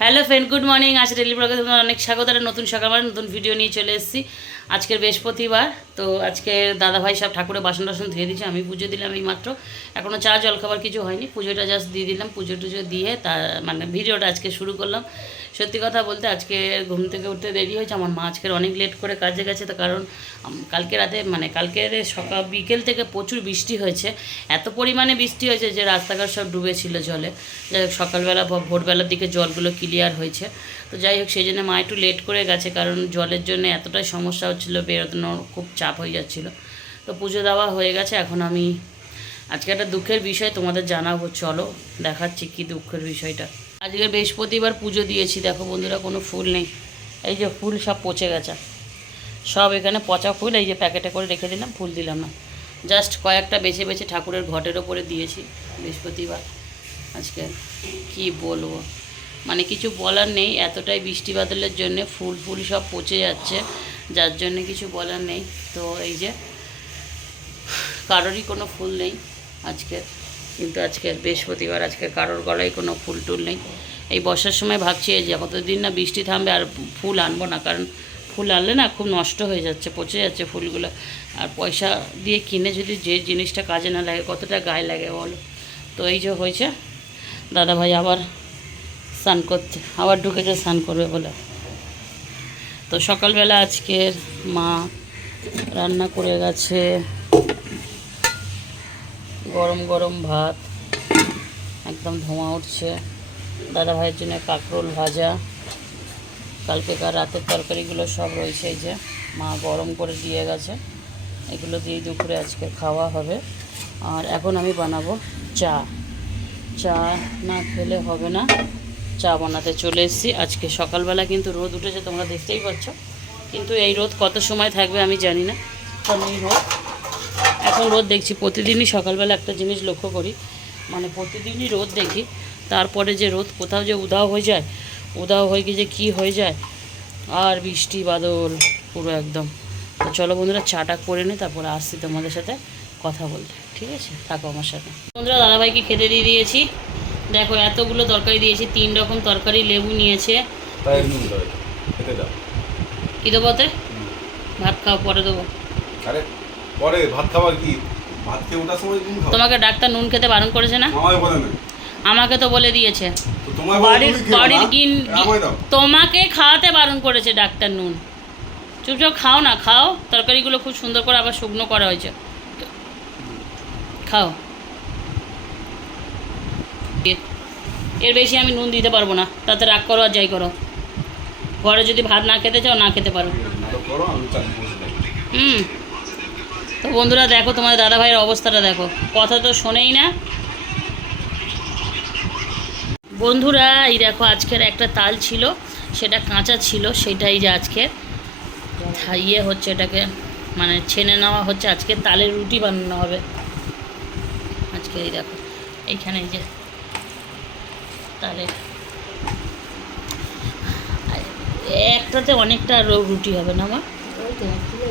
Hello friend good morning আজ daily ব্লগে তোমার অনেক স্বাগত। একটা নতুন সকালবার নতুন ভিডিও নিয়ে চলে এসেছি। আজকের বৃহস্পতিবার, তো আজকে দাদাভাই সব ঠাকুরের বাসন টাসন ধুয়ে দিয়েছে, আমি পুজো দিলাম এই মাত্র এখনও চা জলখাবার কিছু হয়নি, পুজোটা জাস্ট দিয়ে দিলাম। পুজো টুজো দিয়ে তা মানে ভিডিওটা আজকে শুরু করলাম। সত্যি কথা বলতে আজকে ঘুম থেকে উঠতে দেরি হয়েছে, আমার মা আজকের অনেক লেট করে কাজে গেছে, তো কারণ কালকে রাতে মানে কালকে সকাল, বিকেল থেকে প্রচুর বৃষ্টি হয়েছে, এত পরিমাণে বৃষ্টি হয়েছে যে রাস্তাঘাট সব ডুবেছিল জলে। যাই হোক, সকালবেলা ভোরবেলার দিকে জলগুলো ক্লিয়ার হয়েছে। তো যাই হোক সেই জন্য মা একটু লেট করে গেছে, কারণ জলের জন্য এতটাই সমস্যা হচ্ছিল বেরোনোর খুব চাপ হয়ে যাচ্ছিল। তো পুজো দেওয়া হয়ে গেছে, এখন আমি আজকে একটা দুঃখের বিষয় তোমাদের জানাব, চলো দেখাচ্ছি কি দুঃখের বিষয়টা। আজকে বৃহস্পতিবার পুজো দিয়েছি, দেখো বন্ধুরা কোনো ফুল নেই। এই যে ফুল সব পচে গেছে। সব এখানে পচা ফুল, এই যে প্যাকেটে করে রেখে দিলাম, ফুল দিলাম না। জাস্ট কয়েকটা বেছে বেছে ঠাকুরের ঘটের ওপরে দিয়েছি বৃহস্পতিবার। আজকে কি বলব? মানে কিছু বলার নেই, এতটাই বৃষ্টি বাদলের জন্যে ফুল ফুল সব পচে যাচ্ছে, যার জন্য কিছু বলার নেই। তো এই যে, কারোরই কোনো ফুল নেই আজকে। কিন্তু আজকে বৃহস্পতিবার, আজকে কারোর গলায় কোনো ফুল টুল নেই। এই বর্ষার সময় ভাবছি, এই যে কতদিন না বৃষ্টি থামবে আর ফুল আনব না, কারণ ফুল আনলে না খুব নষ্ট হয়ে যাচ্ছে, পচে যাচ্ছে ফুলগুলো। আর পয়সা দিয়ে কিনে যদি যে জিনিসটা কাজে না লাগে, কতটা গায়ে লাগে বলো? তো এই যে হয়েছে, দাদা ভাই আবার স্নান করতে আবার ঢুকেছে স্নান করবে বলে। তো সকালবেলা আজকের মা রান্না করে গেছে গরম গরম ভাত। একদম ধোঁয়া উঠছে। দাদা ভাইয়ের জন্য কাঁকরোল ভাজা। কালকেকার রাতের তরকারিগুলো সব রয়েছে যে। মা গরম করে দিয়ে গেছে। এগুলো দিয়ে দুপুরে আজকে খাওয়া হবে। আর এখন আমি বানাবো চা। চা না খেলে হবে না। চা বানাতে চলে এসেছি। আজকে সকালবেলা কিন্তু রোদ উঠেছে, তোমরা দেখতেই পাচ্ছ। কিন্তু এই রোদ কত সময় থাকবে আমি জানি না। কারণ এই রোদ এখন রোদ দেখছি প্রতিদিনই সকালবেলা একটা জিনিস লক্ষ্য করি। মানে প্রতিদিনই রোদ দেখি তারপরে যে রোদ কোথাও যে উধাও হয়ে যায় উধাও হয়ে গিয়ে যে কী হয়ে যায় আর বৃষ্টি বাদল পুরো একদম। তো চলো বন্ধুরা চাটা করে নে তারপরে আসছি তোমাদের সাথে কথা বলতে। ঠিক আছে? থাকো আমার সাথে। বন্ধুরা দাদাভাইকে খেতে দিয়ে দিয়েছি। দেখো এতগুলো তরকারি দিয়েছি তিন রকম তরকারি লেবু নিয়েছে। কী দেবো? ভাত খাও পরে দেবো। আরে পরে ভাত খাবার কি? ভাত খেয়ে ওঠার সময় নুন খাও তোমাকে ডাক্তার নুন খেতে বারণ করেছে না? আমায় বলে না। আমাকে তো বলে দিয়েছে। বাড়ির বাড়ির। গিন তোমাকে খাওয়াতে বারণ করেছে ডাক্তার নুন। চুপচাপ খাও না খাও। তরকারিগুলো খুব সুন্দর করে আবার শুকনো করা হয়েছে। খাও। এর বেশি আমি নুন দিতে পারব না। তাতে রাগ করো আর যাই করো। ঘরে যদি ভাত না খেতে চাও না খেতে পারো। হুম। তো বন্ধুরা দেখো তোমার দাদা ভাইয়ের অবস্থাটা দেখো। কথা তো শোনেই না। বন্ধুরা, এই দেখো, আজকের একটা তাল ছিল, সেটা কাঁচা ছিল, সেটাই যে আজকে ইয়ে হচ্ছে, এটাকে মানে ছেনে নেওয়া হচ্ছে। আজকে তালের রুটি বানানো হবে। আজকে এই দেখো, এইখানে যে তালের একটাতে অনেকটা রুটি হবে না মা? তুলে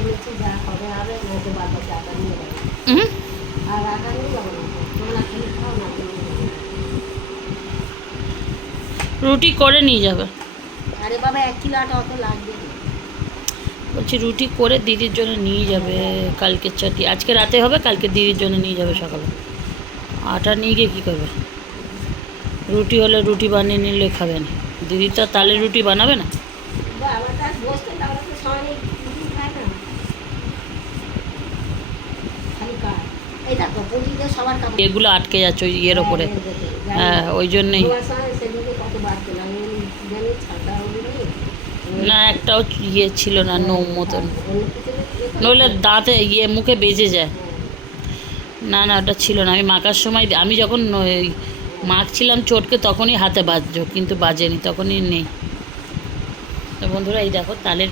রুটি করে নিয়ে যাবে। আরে বাবা এক কিলো আটা অত লাগবে বলছি রুটি করে দিদির জন্য নিয়ে যাবে কালকে চাটি আজকে রাতে হবে কালকে দিদির জন্য নিয়ে যাবে সকালে। আটা নিয়ে গিয়ে কী করবে? রুটি হলে রুটি বানিয়ে নিলে খাবে না। দিদি তো তালের রুটি বানাবে না বা আবার তার বসতে তাহলে তো সবাই রুটি খায় না খালি কার এই দেখো পুঁজিতে সবার কাপড় এগুলো আটকে যাচ্ছে ওই ইয়ের ওপরে। হ্যাঁ ওই জন্যেই। না একটাও ইয়ে ছিল না নৌ মতন। নইলে দাঁতে ইয়ে মুখে বেজে যায়। না না ওটা ছিল না। আমি মাখার সময় আমি যখন মাখছিলাম চটকে তখনই হাতে বাজছো কিন্তু বাজেনি তখনই নেই। তো বন্ধুরা এই দেখো তালের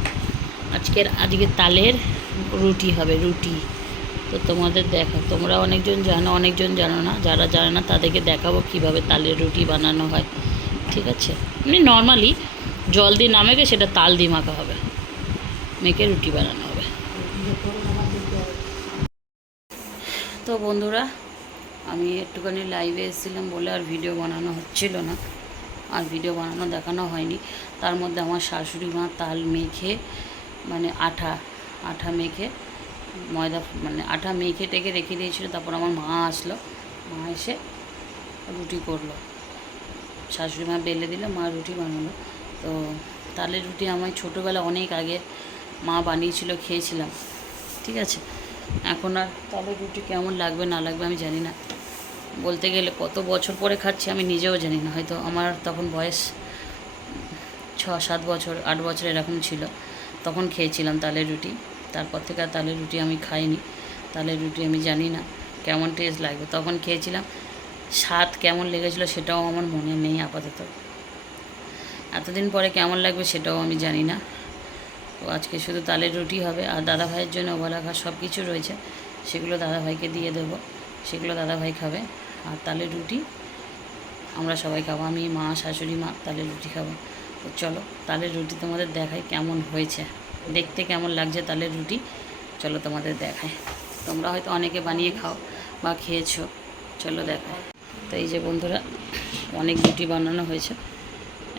আজকের আজকে তালের রুটি হবে রুটি। তো তোমাদের দেখো, তোমরা অনেকজন জানো অনেকজন জানো না। যারা জানে না, তাদেরকে দেখাবো কীভাবে তালের রুটি বানানো হয়। ঠিক আছে? এমনি নর্মালি জল দিয়ে নামেকে সেটা তাল দিয়ে মাখা হবে। মেখে রুটি বানানো হবে। তো বন্ধুরা, আমি একটুখানি লাইভে এসেছিলাম বলে আর ভিডিও বানানো হচ্ছিল না। আর ভিডিও বানানো, দেখানো হয়নি। তার মধ্যে আমার শাশুড়ি মা তাল মেখে মানে আঠা আঠা মেখে ময়দা মানে আঠা মেখে টেখে রেখে দিয়েছিল, তারপর আমার মা আসলো। মা এসে রুটি করল। শাশুড়ি মা বেলে দিলে, মা রুটি বানালো। তো তালের রুটি আমার ছোটোবেলা অনেক আগে মা বানিয়েছিল, খেয়েছিলাম। ঠিক আছে? এখন আর তালের রুটি কেমন লাগবে, না লাগবে আমি জানি না। বলতে গেলে কত বছর পরে খাচ্ছি আমি নিজেও জানি না। হয়তো আমার তখন বয়স ছ, সাত বছর, আট বছর এরকম ছিল। তখন খেয়েছিলাম তালের রুটি। তারপর থেকে আর তালের রুটি আমি খাইনি। তালের রুটি আমি জানি না কেমন টেস্ট লাগবে। তখন খেয়েছিলাম, স্বাদ কেমন লেগেছিলো সেটাও আমার মনে নেই আপাতত। এতদিন পরে কেমন লাগবে সেটাও আমি জানি না। তো আজকে শুধু তালের রুটি হবে আর দাদা ভাইয়ের জন্য বলা ঘা সব কিছু রয়েছে, সেগুলো দাদা ভাইকে দিয়ে দেবো। সেগুলো দাদা ভাই খাবে আর তালের রুটি আমরা সবাই খাব। আমি মা, শাশুড়ি মা তালের রুটি খাব। তো চলো তালের রুটি তোমাদের দেখাই কেমন হয়েছে। দেখতে কেমন লাগছে তালের রুটি? চলো তোমাদের দেখায় তোমরা হয়তো অনেকে বানিয়ে খাও বা খেয়েছো। চলো দেখায় তো এই যে বন্ধুরা, অনেক রুটি বানানো হয়েছে।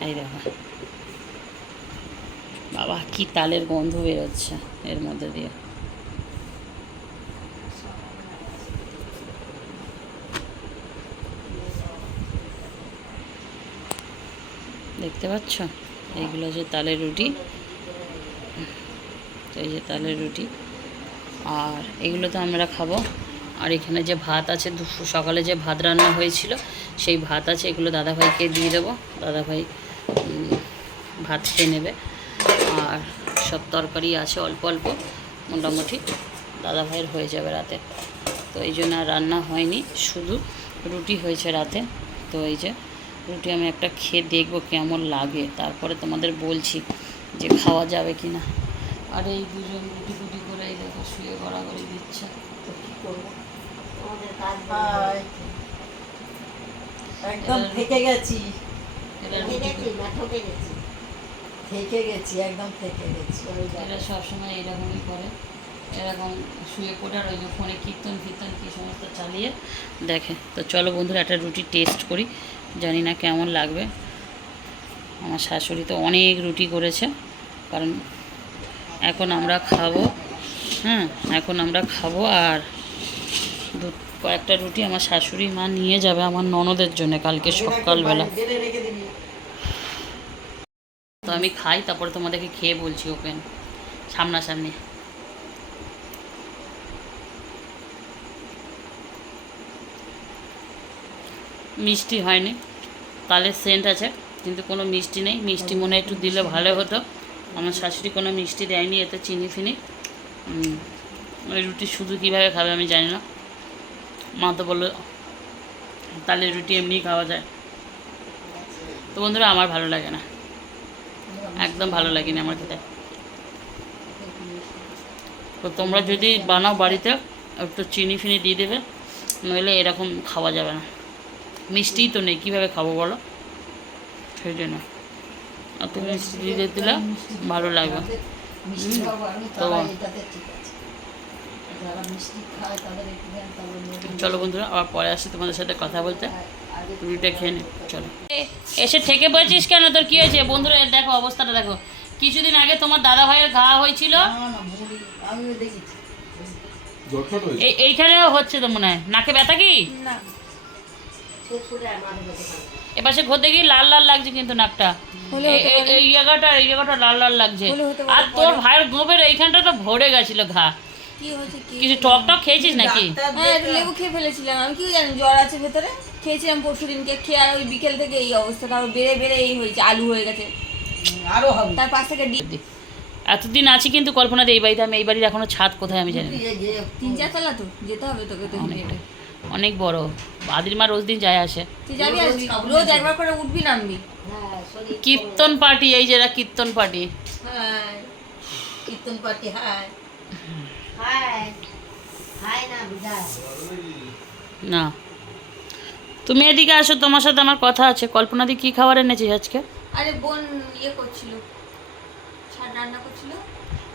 এই দেখো। বাবা, কি তালের গন্ধ বেরোচ্ছে এর মধ্যে দিয়ে। দেখতে পাচ্ছ? এইগুলো যে তালের রুটি। তো এই যে তালের রুটি। আর এগুলো তো আমরা খাব। আর এখানে যে ভাত আছে, দুপুর সকালে যে ভাত রান্না হয়েছিল, সেই ভাত আছে, এগুলো দাদাভাইকে দিয়ে দেবো। দাদাভাই ভাত খেয়ে নেবে। আর সব তরকারি আছে, অল্প অল্প, মোটামুটি। দাদাভাইয়ের হয়ে যাবে রাতে। তো এই জন্য রান্না হয়নি, শুধু রুটি হয়েছে রাতে। তো এই যে রুটি আমি একটা খেয়ে দেখব কেমন লাগে। তারপরে তোমাদের বলছি। যে খাওয়া যাবে কি না আর এই দুজন রুটি গুটি করে এই দেখো শুয়ে গড়াগড়ি দিচ্ছে। তো কি করব? আমাদের কাজ একদম থেকে গেছি। থেকে গেছি একদম থেকে গেছি। ওই দেখো। এরা সবসময় এরকমই করে এরকম শুয়ে পড়ে আর ওই যে ফোনে কীর্তন ফির্তন কী সমস্ত চালিয়ে দেখে। তো চলো বন্ধুরা একটা রুটি টেস্ট করি। জানি না কেমন লাগবে। আমার শাশুড়ি তো অনেক রুটি করেছে। কারণ এখন আমরা খাব হ্যাঁ এখন আমরা খাব আর দু কয়েকটা রুটি আমার শাশুড়ি মা নিয়ে যাবে আমার ননদের জন্য কালকে সকালবেলা। তো আমি খাই তারপরে তোমাদেরকে খেয়ে বলছি ওপেন সামনাসামনি। মিষ্টি হয়নি তালের সেন্ট আছে কিন্তু কোনো মিষ্টি নেই। মিষ্টি মনে একটু দিলে ভালো হতো। আমার শাশুড়ি কোনো মিষ্টি দেয়নি, এতে চিনি ফিনি। ওই রুটি শুধু কীভাবে খাবে আমি জানি না। মা তো বলল তালের রুটি এমনিই খাওয়া যায়। তো বন্ধুরা, আমার ভালো লাগে না। একদম ভালো লাগেনি আমার খেতে। তো তোমরা যদি বানাও বাড়িতে, একটু চিনি ফিনি দিয়ে দেবে, নইলে এরকম খাওয়া যাবে না। মিষ্টিই তো নেই, কীভাবে খাব বলো? সেই জন্য। আর তুমি মিষ্টি দিয়ে দিলে ভালো লাগবে তো- চলো বন্ধুরা আবার পরে আসছি তোমাদের সাথে কথা বলতে। রুটিটা খেয়ে নে চলো। এসে ঠেকে পড়েছিস কেন? তোর কি হয়েছে? বন্ধুরা এর দেখো অবস্থাটা দেখো। কিছুদিন আগে তোমার দাদা ভাইয়ের ঘা হয়েছিল। এইখানেও হচ্ছে তো মনে হয়। নাকে ব্যথা কি? না। এপাশে ঘুরতে গিয়ে লাল লাল লাগছে কিন্তু নাকটা। এই- জায়গাটা এই জায়গাটা লাল লাল লাগছে। আর তোর ভাইয়ের গোবের এইখানটা তো ভরে গেছিল ঘা। কি হয়েছে কি কিছু টক টক খেয়েছিস নাকি? হ্যাঁ একটু লেবু খেয়ে ফেলেছিলাম। আমি কি জানি জ্বর আছে ভেতরে? খেয়েছিলাম পরশু দিনকে। খেয়ে আর ওই বিকেল থেকে এই অবস্থা। তারপর বেড়ে বেড়ে এই হয়েছে আলু হয়ে গেছে। আরও হবে। তার পাশ থেকে ডিম। এতদিন আছি কিন্তু কল্পনা দিয়ে এই বাড়িতে। আমি এই বাড়ির এখনও ছাদ কোথায় আমি জানি তিন চার তলা তো যেতে হবে তোকে তো। অনেক বড়। আদির মা রোজ দিন যায় আসে। তুই যাবি আর রোজ একবার করে উঠবি নামবি হ্যাঁ কীর্তন পার্টি এই যে কীর্তন পার্টি। কীর্তন পার্টি না তুমি এদিকে আসো তোমার সাথে আমার কথা আছে। কল্পনা দি কী খাবার এনেছিস আজকে? আরে বোন ইয়ে করছিল। ছাড় রান্না করছিল।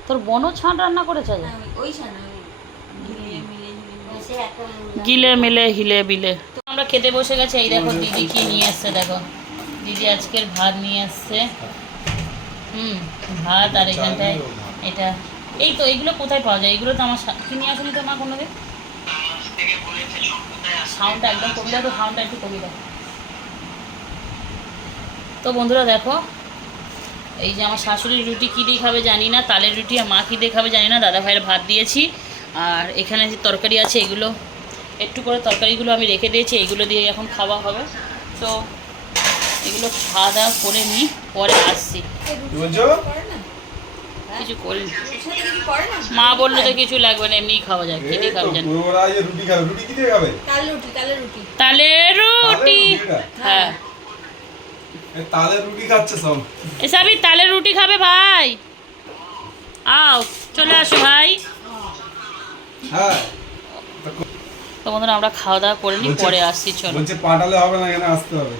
তোর বোনও ছাঁট রান্না করেছে? হ্যাঁ, ওই- ওই ছাড় না ওই মিলে মিলে মিলে সে এখন গিলে মিলে হিলে বিলে। তো আমরা খেতে বসে গেছি এই দেখো দিদি কি নিয়ে এসছে দেখো। দিদি আজকের ভাত নিয়ে আসছে। হুম ভাত আর এখানটায় এটা। এই তো এইগুলো কোথায় পাওয়া যায়? এগুলো তো আমার কিনে আসেনি তো মা কোনোদিন? সাউন্ডটা একদম কমে দাও তো সাউন্ডটা একটু কমে দাও। তো বন্ধুরা দেখো এই যে আমার শাশুড়ির রুটি কী দিয়ে খাবে জানি না তালের রুটি আর মা কী দিয়ে খাবে জানি না দাদা ভাইয়ের ভাত দিয়েছি। আর এখানে যে তরকারি আছে এগুলো একটু করে তরকারিগুলো আমি রেখে দিয়েছি এইগুলো দিয়ে এখন খাওয়া হবে। তো এগুলো খাওয়া দাওয়া করে নিই পরে আসছি। কিছু করে না। মা বলল তো কিছু লাগবে না এমনিই খাওয়া যায় কী দিয়ে এই তো, খাবে জানি ওরা রুটি খাবে। রুটি কি দিয়ে খাবে? তালের রুটি? হ্যাঁ। তালের রুটি খাচ্ছে সব। এসবই তালের রুটি খাবে ভাই। আও চলে আসো ভাই। হ্যাঁ। তো বন্ধুরা আমরা খাওয়া দাওয়া করে নিই পরে আসছি চলো। বলছে পাঠালে হবে না এখানে আসতে হবে।